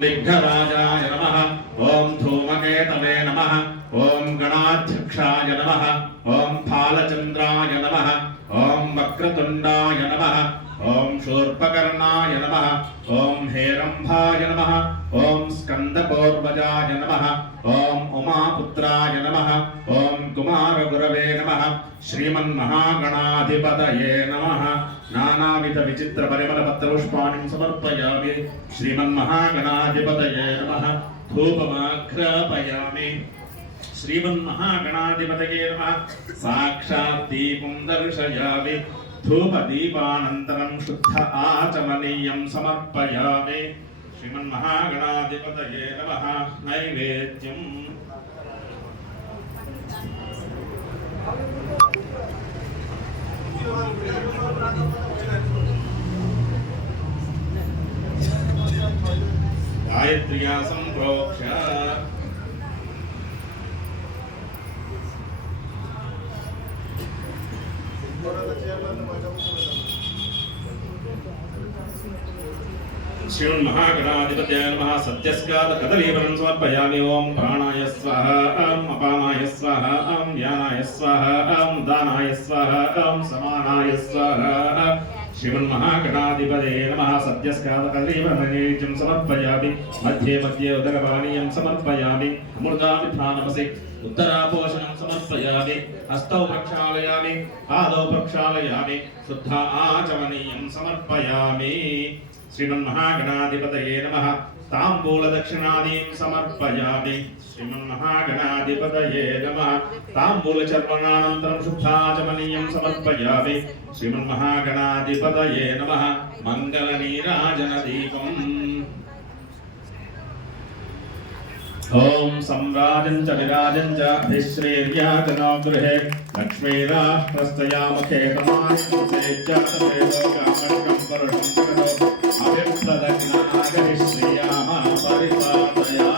विघ्नराजाय नमः। ओम धूमकेतवे नमः। ओम गणाध्यक्षाय नमः। ओम फालचंद्राय नमः। ओम वक्रतुंडाय नमः। ओम शूर्पकर्णाय नमः। ओम हेरंभाय नमः। ओम स्कंदपूर्वजाय नमः। ओम उमापुत्राय नमः। ओम कुमारगुरवे नमः। श्रीमन्महागणाधिपतये नमः। नानाविध विचित्र परिमल पत्रपुष्पाणि समर्पयामि। श्रीमन्महागणाधिपतये नमः। धूपमाघ्रापयामि। श्रीमन्महागणाधिपतये नमः। साक्षात् दीपं दर्शयामि। धूपदीपानन्तरं शुद्ध आचमनीयं समर्पयामि। श्रीमन्महागणाधिपतये नमः। नैवेद्यम् गायत्र्या संप्रोक्ष्य श्रीमन्महागणाधिपतये नमः। सत्यस्काद कदलीवरं समर्पयामि। ओम प्राणाय स्वाहा। ओम अपानाय स्वाहा। ओम ज्ञानाय स्वाहा। ओम दानाय स्वाहा। ओम समानाय स्वाहा। श्रीमन्महागणाधिपतये नमः। सत्यस्काद कदलीवरं समर्पयामि। मध्ये मध्ये उदरपानीयं समर्पयामि। अमृतामिथानमसि उत्तरापोषणं समर्पयामि। हस्तौ प्रक्षालयामि। पादौ प्रक्षालयामि। शुद्ध आचमनीयं समर्पयामि। श्रीमन्महागणाधिपतये नमः। ताम्बूलदक्षिणादीं समर्पयामि। श्रीमन्महागणाधिपतये नमः। ताम्बूलचर्वणानन्तरं शुद्धाचमनीयं समर्पयामि। श्रीमन्महागणाधिपतये नमः। मङ्गलनीराजनदीपम् ओम सम्राजं च विराजं च अभिश्रेर्याजनो गृहे लक्ष्मीराष्ट्रस्तयामुखे तमायं सेज्जातवेदो गामण्डं परुषं जगदो अभिप्लदग्नागहि श्रियामा परिपादया।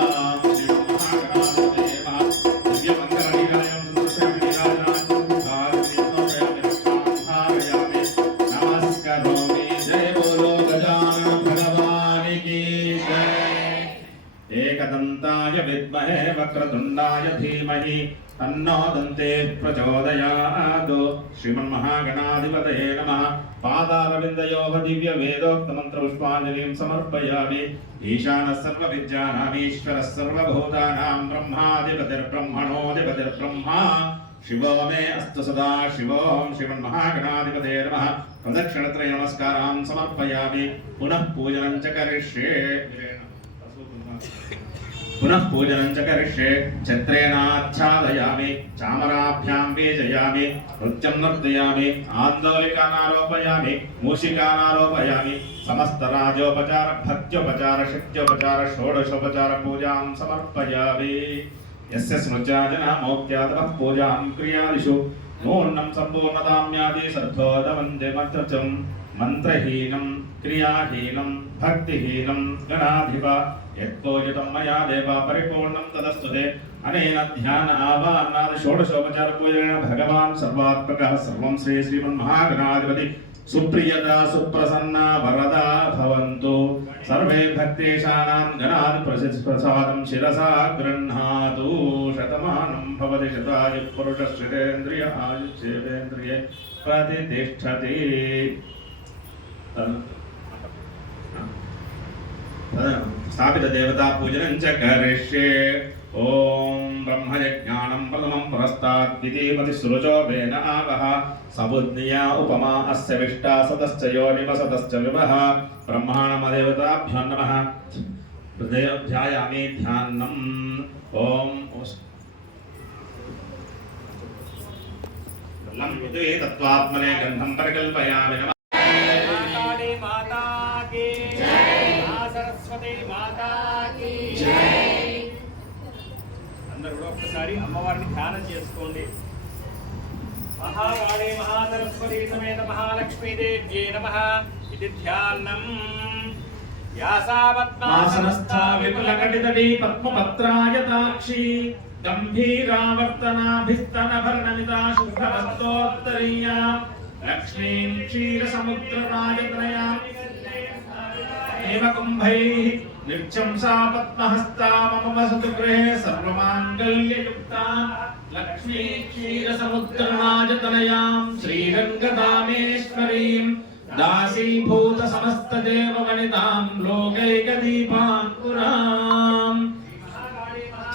एकदन्ताय विद्महे वक्रतुण्डाय धीमहि तन्नो दन्ते प्रचोदयात्। श्रीमन्महागणाधिपतये नमः। पादारविन्दयोः दिव्य वेदोक्तमन्त्रपुष्पाञ्जलिं समर्पयामि। ईशानः सर्वविद्यानामीश्वरः सर्वभूतानां ब्रह्माधिपतिर्ब्रह्मणोऽधिपतिर्ब्रह्मा शिवो मे अस्तु सदा शिवो। श्रीमन्महागणाधिपतये नमः। प्रदक्षिणत्रय नमस्कारान् समर्पयामि। पुनः पूजनं च करिष्ये। पुनः पूजनं च करिष्ये। छत्रेणाच्छादयामि। चामराभ्यां बीजयामि। नृत्यं नर्तयामि। आन्दोलिकानारोपयामि। मूषिकानारोपयामि। समस्तराजोपचार भक्त्योपचार शक्त्योपचार षोडशोपचार पूजां समर्पयामि। यस्य स्मृत्या जना मौक्त्यादवः पूजां क्रियादिषु नूर्णं सम्पूर्णताम्यादि सर्वोदवन्द्यमत्रचं मन्त्रहीनं क्रियाहीनं भक्तिहीनं गणाधिप यत्पूजितं मया देव परिपूर्णं तदस्तुते। अनेन ध्यान आवाहनादि षोडशोपचार पूजनेन भगवान् सर्वात्मकः सर्वं श्री श्रीमन्महागणाधिपति सुप्रियता सुप्रसन्ना वरदा भवन्तु। सर्वे भक्तेशानां गणाधिप्रसादं शिरसा गृह्णातु। शतमानं भवति शतायुः पुरुषः शतेन्द्रिय आयुष्येवेन्द्रिये प्रतिष्ठति। स्थापित देवता पूजनं च करिष्ये। ओम ब्रह्मयज्ञानं प्रथमं पुरस्तात् द्वितीयमति सुरुचो वेन आवः। सबुद्धिया उपमा अस्य विष्टा सतश्च योनिवसतश्च विवः। ब्रह्माणमदेवताभ्यो नमः। ध्यायामि ध्यानम्। ओम लम्बिते तत्त्वात्मने गन्धं परिकल्पयामि। नमः माता की सरस्वती माता की అందరూ కూడా ఒక్కసారి అమ్మవారిని ధ్యానం చేసుకోండి. మహాకాళీ మహాసరస్వతి సమేత మహాలక్ష్మీదేవ్యే నమః. ఇది ధ్యానం. వ్యాసావత్మాసనస్థా విపులకటితటీ పద్మపత్రాయతాక్షి गंभीरावर्तनाभिस्तनभरणमिता शुद्धवस्तोत्तरीया लक्ष्मीं क्षीरसमुद्रराजतनया एव कुम्भैः నిత్యం సా పద్మహస్తా మమ వసతు గృహే సర్వమాంగళ్యయుక్తా లక్ష్మీ క్షీరసముద్రరాజతనయాం శ్రీరంగదామేశ్వరీం దాసీభూత సమస్తదేవవనితాం లోకైకదీపాంకురాం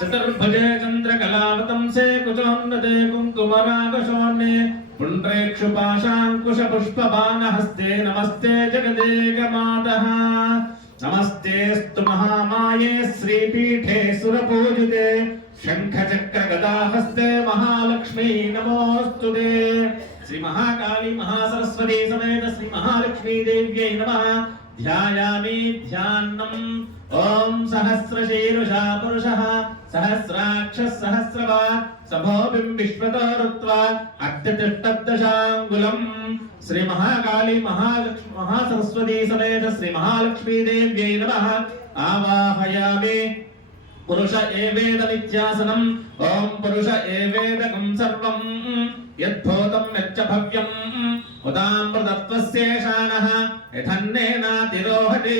చతుర్భుజే చంద్రకళావతంసే కుచోన్నతే కుంకుమరాగశోణ్యే పుండ్రేక్షుపాశాంకుశపుష్పబాణహస్తే నమస్తే జగదేకమాతః నమస్తేస్తు మహామాయే శ్రీపీఠే సురపూజితే శంఖచక్రగదాహస్తే మహాలక్ష్మీ నమోస్తుతే శ్రీ మహాకాళీ మహాసరస్వతీ సమేత శ్రీ మహాలక్ష్మీ దేవ్యై నమః ధ్యాయామి ధ్యానం ఓం సహస్రశీరుషా పురుషః సహస్రాక్షః సహస్రవాక్ సభోభిం విశ్వతో రుత్వా అత్యతిష్టద్దశాంగులం శ్రీ మహాకాళీ మహాసరస్వతీ సమేత శ్రీ మహాలక్ష్మీ దేవ్యై నమః ఆవాహయామి పురుష ఏవేదమిత్యాసనం ఓం పురుష ఏవేదకం సర్వం యద్భూతం యచ్చ భవ్యం ఉదామృతత్వస్యేషానః యథన్నేనాతిరోహతి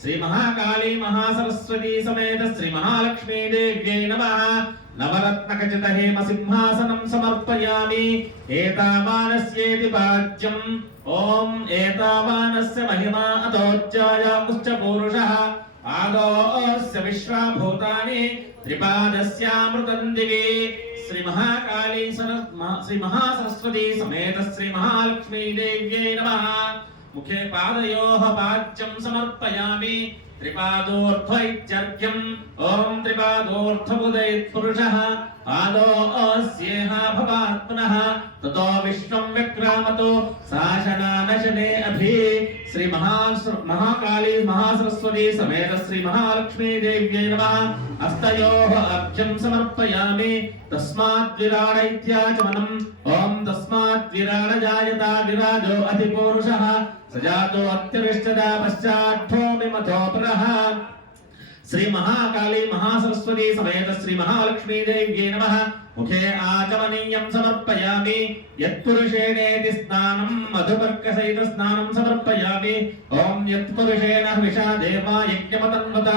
శ్రీ మహాకాళీ మహాసరస్వతీ సమేత శ్రీ మహాలక్ష్మీ దేవ్యై నమః నవరత్నఖచిత హేమ సింహాసనం సమర్పయామి ఏతావానస్యేతి పాజ్యం ఓం ఏతావానస్య మహిమా అతోజ్జాయాముశ్చ పూరుషః ఆదోస్య విశ్వభూతాని త్రిపాదస్యామృతం దివి శ్రీ మహాకాళీ శ్రీ మహాసరస్వతీ సమేత శ్రీ మహాలక్ష్మీ దేవ్యై నమః ముఖే పాదయోః పాద్యం సమర్పయామి త్రిపాదోర్ధ్వైత్యర్ఘ్యం ఓం త్రిపాదోర్ధ్వబుధైత్ పురుషః పాదోస్యేహ భవాత్ పునః తతో విశ్వం విక్రామతో శాసనానశనే అభి శ్రీ మహాకాళీ మహాసరస్వతీ సమేత శ్రీ మహాలక్ష్మీ దేవ్యై నమః హస్తయోః అర్ఘ్యం సమర్పయామి తస్మాత్ విరాడ ఇత్యాచమనం ఓం తస్మాత్ విరాడ జాయత విరాజో అధిపౌరుషః సజాతో అత్యవిష్టదా పశ్చాద్ధోమి మధోపరః శ్రీ మహాకాళీ మహాసరస్వతీ సమేత శ్రీ మహాలక్ష్మీ దేవ్యై నమః ముఖే ఆచమనీయం సమర్పయామి యత్పురుషేణేతి స్నానం మధుపర్క సహిత స్నానం సమర్పయామి ఓం యత్పురుషేణ హవిషా దేవా యజ్ఞమతన్వత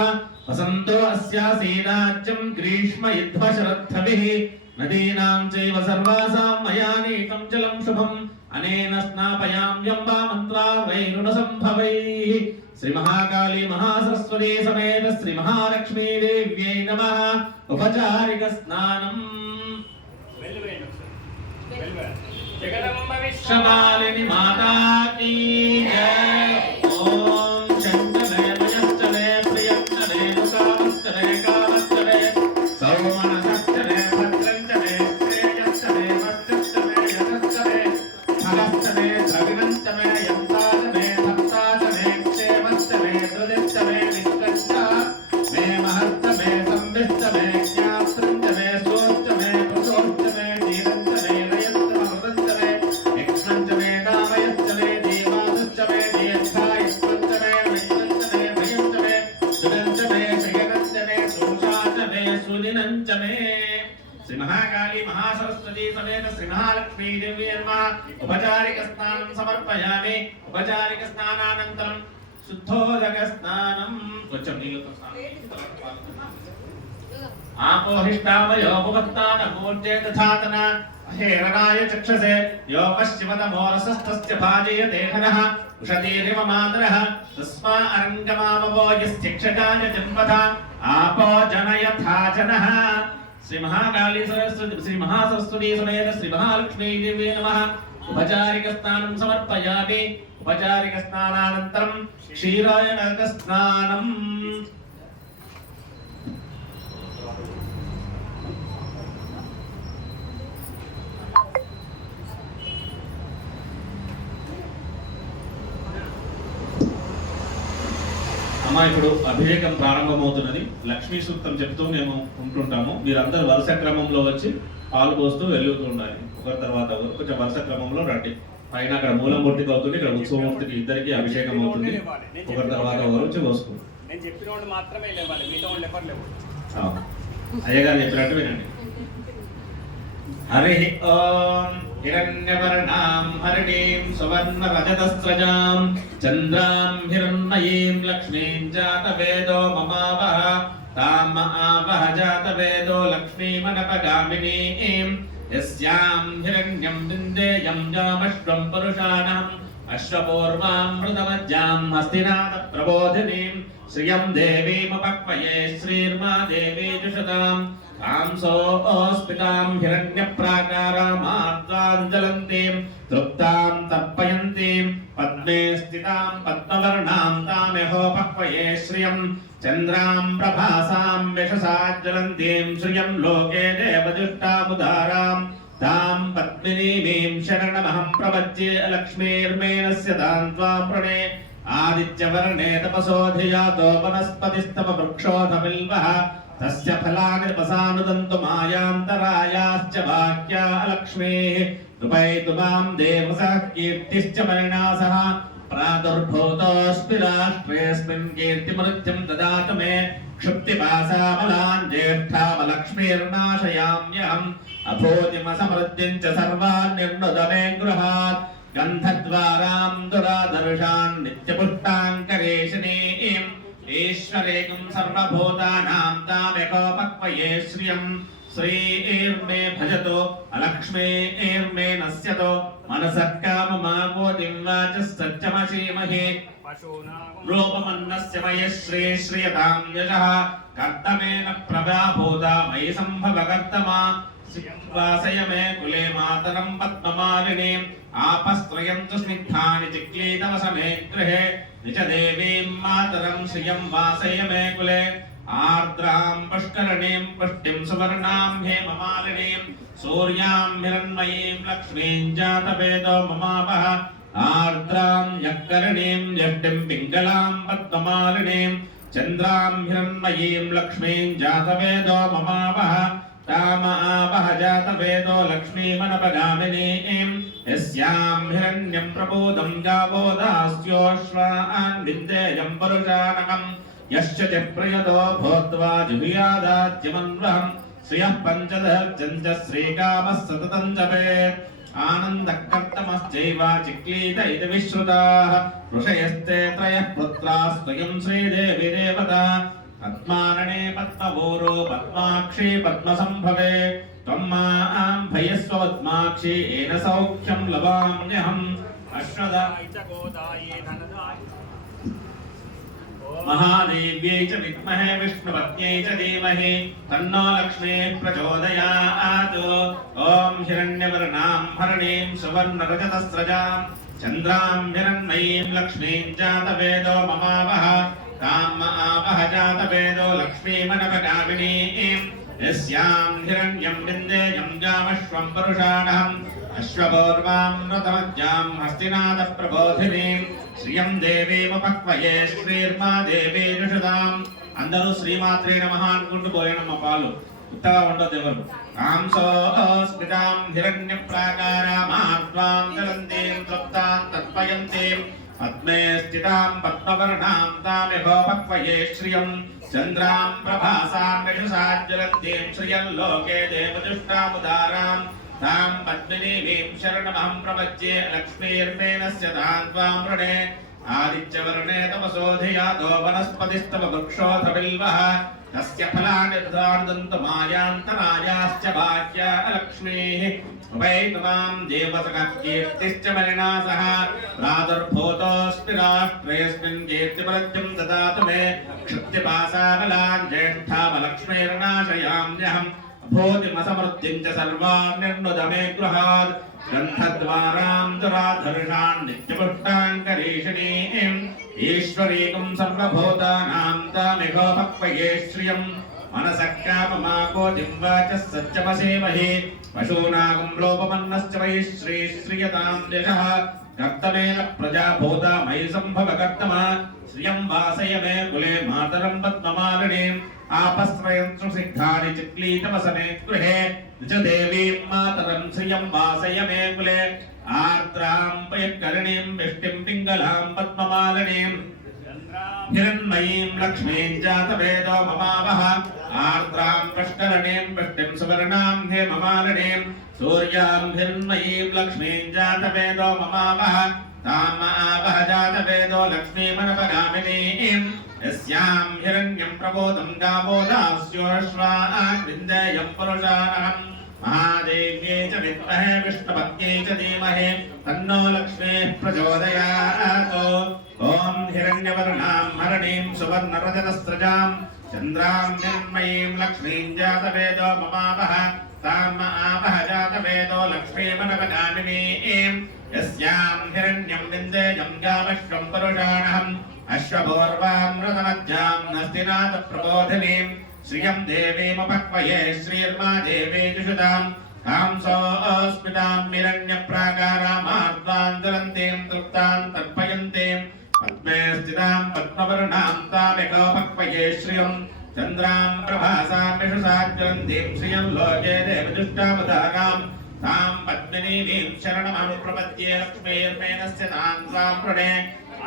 వసంతో అస్యాసీనాజ్యం గ్రీష్మ యుధ్వ శరద్ధవిః నదీనాం చైవ సర్వాసాం మయా నీతం జలం శుభం అనేన స్నాపయామ్యంబా మంత్రార్వైరుణ సంభవైః శ్రీ మహాకాళీ మహాసరస్వతీ సమేత శ్రీ మహాలక్ష్మీ దేవ్యై నమః ఉపచారిక స్నానం జగదంబ విశ్వమాలిని మాతా కీ జై ఓం చంచలే భయశ్చలే ప్రియంచలే ముఖావశ్చలే కామశ్చలే సౌమనసశ్చలే భద్రంచలే శ్రేయశ్చలే వశ్చలే యశశ్చలే ఫలశ్చలే ద్రవిణంచలే యంతాచలే భక్తాచలే క్షేమశ్చలే ధృదిశ్చలే నిష్కశ్చ మే మహశ్చలే సంవిశ్చలే జ్ఞాత్రంచలే సోశ్చలే పురోశ్చలే ధీరంచలే నయశ్చలే యక్ష్మంచలే దామయశ్చలే దేవాదుశ్చలే దీర్ఘాయుష్మంచలే విష్ణంచలే భయంచలే సురంచలే శయనంచలే సోషాచలే సుదినంచలే శ్రీ మహాకాళీ మహాసరస్వతీ సమేత శ్రీ మహాలక్ష్మీ దేవ్యై నమః ఉపచారిక స్నానం సమర్పయామి ఉపచారిక స్నానానంతరం శుద్ధోదక స్నానం కొంచెం నీళ్ళతో స్నానం ఆపోహిష్టామయోపవత్తాన మూర్తే తథాతన అహేరణాయ చక్షసే యో పశ్చిమతమోరసస్తస్య భాజయతే హనః ఉషతీరివ మాతరః తస్మా అరంగమామవో యస్యక్షజాయ జన్మథ ఆపో జనయథా జనః శ్రీ మహాకాళీ సరస్వతి శ్రీ మహాసరస్వతీ సమేత శ్రీ మహాలక్ష్మీ దేవ్యై నమః ఉపచారిక స్నానం సమర్పయామి ఉపచారిక స్నానానంతరం క్షీరాయణక స్నానం అమ్మా ఇప్పుడు అభిషేకం ప్రారంభమవుతున్నది. లక్ష్మీ సూక్తం చెప్తూ మేము ఉంటుంటాము. మీరందరూ వరుస క్రమంలో వచ్చి పాలు పోస్తూ వెళ్తూ ఉండాలి. ఒకరి తర్వాత ఒకరు కొంచెం వరుస క్రమంలో రండి. పైన అక్కడ మూలం మూర్తికి అవుతుంది, ఇక్కడ ఉత్సవమూర్తికి ఇద్దరికి అభిషేకం అవుతుంది. ఒకరి తర్వాత ఒకరు వచ్చి పోసుకోండి. నేను చెప్పిన వాళ్ళు మాత్రమే లేవాలి, మిగతా వాళ్ళు ఎవరు లేవు. అయ్యగారు చెప్పినట్టు వినండి. హరి ఓం हिरण्यवर्णां हरिणीं सुवर्णरजतस्रजां चन्द्रां हिरण्मयीं लक्ष्मीं जातवेदो ममावह ताम आवह जातवेदो लक्ष्मीमनपगामिनीं यस्यां हिरण्यं विन्देयं जामश्वं पुरुषाणाम् अश्वपूर्वामृतमज्जां हस्तिनाथप्रबोधिनीं श्रियं देवीमुपक्वये श्रीर्मा देवी जुषताम् कांसोऽस्मितां हिरण्यप्राकारामार्द्राञ्जलन्तीं तृप्तां तर्पयन्तीं पद्मे स्थितां पद्मवर्णां तामेहोपक्वये श्रियं चन्द्रां प्रभासां यशसाज्ज्वलन्तीं श्रियं लोके देवजुष्टामुदारां तां पद्मिनीमीं शरणमहं प्रपद्ये लक्ष्मीर्मेनस्य तां त्वां प्रणे आदित्यवर्णे तपसोऽधिजातो वनस्पतिस्तववृक्षोऽधबिल्वः तस्य फलानि तपसानुदन्तु मायान्तरायाश्च वाक्या लक्ष्मीः कृपयतु मां देवसः कीर्तिश्च मरिणासः प्रादुर्भूतोऽस्मि राष्ट्रेऽस्मिन् कीर्तिमृत्यं ददातु मे क्षुप्तिपासामलान् ज्येष्ठामलक्ष्मीर्नाशयाम्यहम् अभूतिमसमृद्धिं च सर्वान् निर्नुद मे गृहात् गन्धद्वारां दुरादर्शान् नित्यपुष्टाङ्करेशिनीं ईश्वरेकं सर्वभूतानां तामेकोपक्वये श्रियं श्रीर्मे भजतो अलक्ष्मीर्मे नश्यतो मनसः काममाकोतिं वाचः सत्यमशीमहे रूपमन्नस्य मयि श्रीयतां यशः कर्तमेन प्रभाभूता मयि सम्भवकर्तमा वासय मे कुले मातरं पद्ममालिनीम् आपस्त्रयन्तु स्निग्धानि चिक्लीतवसमे गृहे निज देवीं मातरं श्रियं वासय मे कुले आर्द्रां पुष्करणीं पुष्टिं सुवर्णां हेममालिनीं सूर्यां हिरण्मयीं लक्ष्मीं जातवेदो ममावह आर्द्रां यक्करणीं यष्टिं पिङ्गलां पद्ममालिनीं चन्द्रां हिरण्मयीं लक्ष्मीं जातवेदो ममावह ताम आवह जातवेदो लक्ष्मीमनपगामिनीं यस्यां हिरण्यं प्रबोधं गावो दास्योश्वान् विन्देयं परुषाणकम् यश्च च प्रयतो भूत्वा जुहुयादाद्यमन्वहं श्रियः पञ्चदहर्जं च श्रीकामः सततं जपेत् आनन्दकर्तमश्चैव चिक्लीत इति विश्रुताः ऋषयस्ते त्रयः पुत्राः स्वयं श्रीदेवी देवता पद्मानने पद्मपूरो पद्माक्षी पद्मसम्भवे त्वं मां भयस्व पद्माक्षी येन सौख्यं लभाम्यहम् महादेव्यै च विद्महे विष्णुपत्न्यै च धीमहि तन्नो लक्ष्मीः प्रचोदयात् ॐ हिरण्यवर्णां हरिणीं सुवर्णरजतस्रजां चन्द्रां हिरण्मयीं लक्ष्मीं जातवेदो ममावह ताम् आवह जातवेदो लक्ष्मीमनपगामिनीं यस्यां हिरण्यं विन्देयं गामश्वं पुरुषाणहम् अश्वपूर्वामृतमज्जां हस्तिनाथप्रबोधिनीं श्रियं देवीमुपक्वये श्रीर्मा देवी जुषताम् అందరూ శ్రీమాత్రే నమః అనుకుంటూ పోయనమ్మ పాలు ఉత్తగా ఉండదు ఎవరు కాంసోస్మితాం హిరణ్యప్రాకారామార్ద్వాం జలంతీం తృప్తాం తత్పయంతీం పద్మే స్థితాం పద్మవర్ణాం తామిహోపక్వయే శ్రియం చంద్రాం ప్రభాసాం యశసాజ్వలంతీం శ్రియం లోకే దేవదుష్టాముదారాం तां पद्मिनीं शरणमहं प्रपद्ये लक्ष्मीर्मेनस्य तां त्वां वृणे आदित्यवर्णे तपसोऽधिजातो वनस्पतिस्तव वृक्षोऽथबिल्वः तस्य फलानि ददार्दन्तु मायान्तरायाश्च भाग्या लक्ष्मीः उपैतु मां देवसखः कीर्तिश्च मरिणासः प्रादुर्भूतोऽस्मि राष्ट्रेऽस्मिन् कीर्तिमृत्यं ददातु मे क्षुप्तिपासामलान् ज्येष्ठामलक्ष्मीर्नाशयाम्यहम् भूतिमसमृद्धिं च सर्वान् निर्नुद मे गृहात् ग्रन्थद्वारां दुराधर्षान् नित्यपुष्टाङ्करीषिणीं ईश्वरीकं सर्वभूतानां तामिहोपक्वये श्रियं मनसः काममाकोतिं वाचः सत्यमसेमहि पशूनागं लोपमन्नश्च मयि श्रीयतां यशः कर्तमेन प्रजाभूता मयि सम्भवकर्तमा श्रियं वासय मे कुले मातरं पद्ममालिनीम् आपस्त्रयन्तु सिद्धानि चिक्लीतवसमे गृहे निज देवीं मातरं श्रियं वासय मे कुले आर्द्रां पयकर्णीं विष्टिं पिङ्गलां पद्ममालिनीं हिरण्मयीं लक्ष्मीं जातवेदो ममावह आर्द्रां पुष्करणीं विष्टिं सुवर्णां हेममालिनीं सूर्यां हिरण्मयीं लक्ष्मीं जातवेदो ममावह ताम् आवह जातवेदो लक्ष्मीमनपगामिनीं यस्यां हिरण्यं प्रबोधं गावो दास्योश्वान् विन्देयं पुरुषानहम् महादेव्यै च विद्महे विष्णुपत्न्यै च धीमहि तन्नो लक्ष्मीः प्रचोदयात्। ॐ हिरण्यवर्णां हरणीं सुवर्णरजतस्रजां चन्द्रां निर्मयीं लक्ष्मीं जातवेदो ममावह ताम् आवह जातवेदो लक्ष्मीमनपगामिनीं यस्यां हिरण्यं विन्देयं गावश्वं पुरुषाणहम् अश्वपूर्वां रथमध्यां नस्तिनाथप्रबोधिनीं श्रियं देवीमुपक्वये श्रीर्मा देवी जुषुतां कांसोऽस्मितां हिरण्यप्राकारामार्द्वां ज्वलन्तीं तृप्तां तर्पयन्तीं पद्मे स्थितां पद्मवर्णां तामेकोपक्वये श्रियं चन्द्रां प्रभासां विषुषा ज्वलन्तीं श्रियं लोके देवजुष्टावतारां तां पद्मिनीं शरणमहं प्रपद्ये लक्ष्मीर्मेनस्य तां साम्प्रणे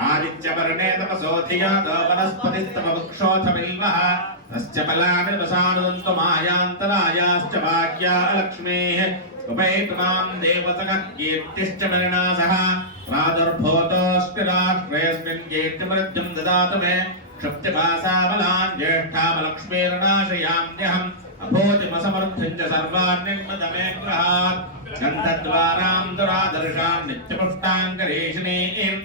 आदित्यवर्णे तपसो धिया वनस्पतिस्तव वृक्षोऽथ बिल्वः तस्य फलानि वसानुदन्तु मायान्तरायाश्च भाग्या लक्ष्मीः उपैतुमां देवतकः कीर्तिश्च परिणासः प्रादुर्भूतोऽस्ति राष्ट्रेऽस्मिन् कीर्तिमृद्धिं ददातु मे क्षुप्तिभासाबलान् ज्येष्ठामलक्ष्मीर्नाशयाम्यहम् अभूतिमसमर्थं च सर्वान् निर्मदमे गृहात् गन्धद्वारां दुरादर्शान् नित्यपुष्टाङ्गरेशिनीं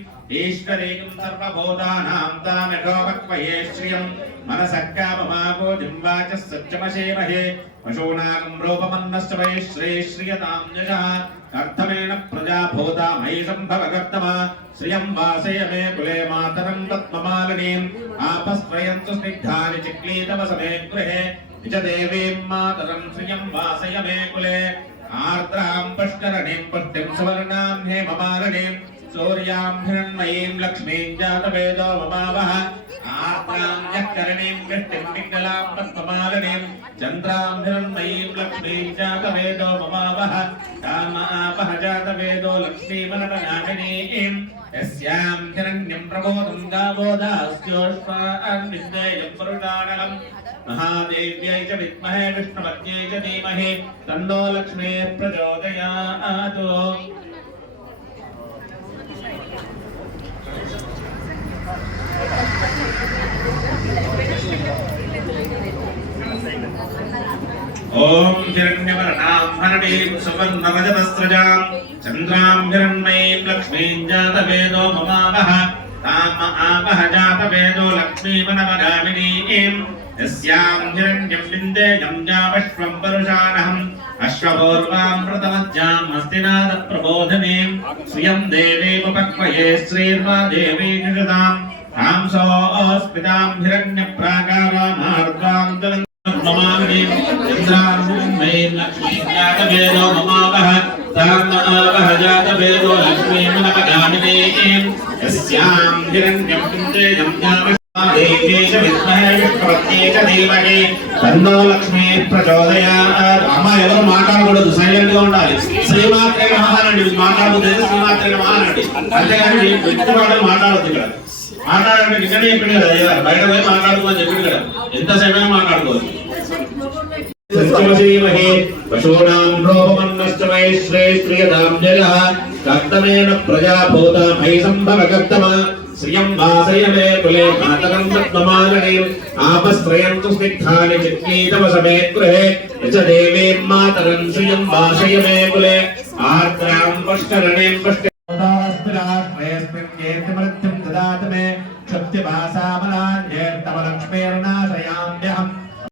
ईश्वरीं सर्वभूतानां तामेकोपक्वये श्रियं मनसः काममागोदिं वाचः सत्यमशेमहे पशूनागं रूपमन्नश्च वै श्रीश्रियतां यजः कर्तमेन प्रजा भूता मयि सम्भवकर्तमा श्रियं वासय मे कुले मातरं पद्ममालिनीम् आपस्त्रयन्तु स्निग्धानि चिक्लीतवसमे गृहे निज देवीं मातरं श्रियं वासय मे कुले आर्द्रां पुष्करणीं पुष्टिं सुवर्णां हेममालिनीं सूर्यां हिरण्मयीं लक्ष्मीं जातवेदो ममावह आर्द्रां यःकरणीं वृष्टिं पिङ्गलां पद्ममालिनीं चन्द्रां हिरण्मयीं लक्ष्मीं जातवेदो ममावह ताम् आवह जातवेदो लक्ष्मीमनपगामिनीं यस्यां हिरण्यं प्रबोधं गावो दास्योश्वान् विन्देयं पुरुषाणहम् महादेव्यै च विद्महे विष्णुपत्न्यै च धीमहि तन्नो लक्ष्मीः प्रचोदयात्। ओम हिरण्यवर्णां हरणीं सुवर्णरजतस्रजां चन्द्रां हिरण्मयीं लक्ष्मीं जातवेदो ममावह ताम् आवह जातवेदो लक्ष्मीमनपगामिनीं यस्यां हिरण्यं विन्देयं जावश्वं परुषाणहम् अश्वपूर्वां प्रथमज्ञां हस्तिनाथप्रबोधिनीं श्रियं देवीमुपक्वये श्रीर्मा देवी जुषुतां कांसोऽस्मितां हिरण्यप्राकारामार्द्वां ममालिनीं चन्द्रां हिरण्मयीं लक्ष्मीं जातवेदो ममावह ताम् आवह जातवेदो लक्ष्मीमनपगामिनीं यस्यां हिरण्यं विन्देयं देव्यै च विद्महे विष्णुपत्न्यै च धीमहि तन्नो लक्ष्मीः प्रचोदयात्। అమ్మ ఎవరు మాట్లాడకూడదు, సైలెంట్ గా ఉండాలి. శ్రీమాత్రే నమః అనండి, మాట్లాడొద్దు. శ్రీమాత్రే నమః అనండి, అంతేగాని వ్యక్తివాడు మాట్లాడొద్దు. ఇక్కడ మాట్లాడండి, నిజమే చెప్పింది కదా, బయట పోయి మాట్లాడుకోమని చెప్పింది కదా, ఎంతసేపైనా మాట్లాడుకోవచ్చు. సత్యమసీమహే పశూనాం రూపమన్నశ్చ వై శ్రీయతాం జయః కర్తమేన ప్రజా భూత మయి సంభవకర్తమ श्रियं वासय मे कुले मातरं पद्ममालिनीम् आपस्त्रयन्तु स्निग्धानि चिक्लीतवसमे गृहे यच देवीं मातरं श्रियं वासय मे कुले आर्द्रां पुष्करणीं पुष्टिं कीर्तिमृद्धिं ददातु मे क्षुप्तिभासामलान्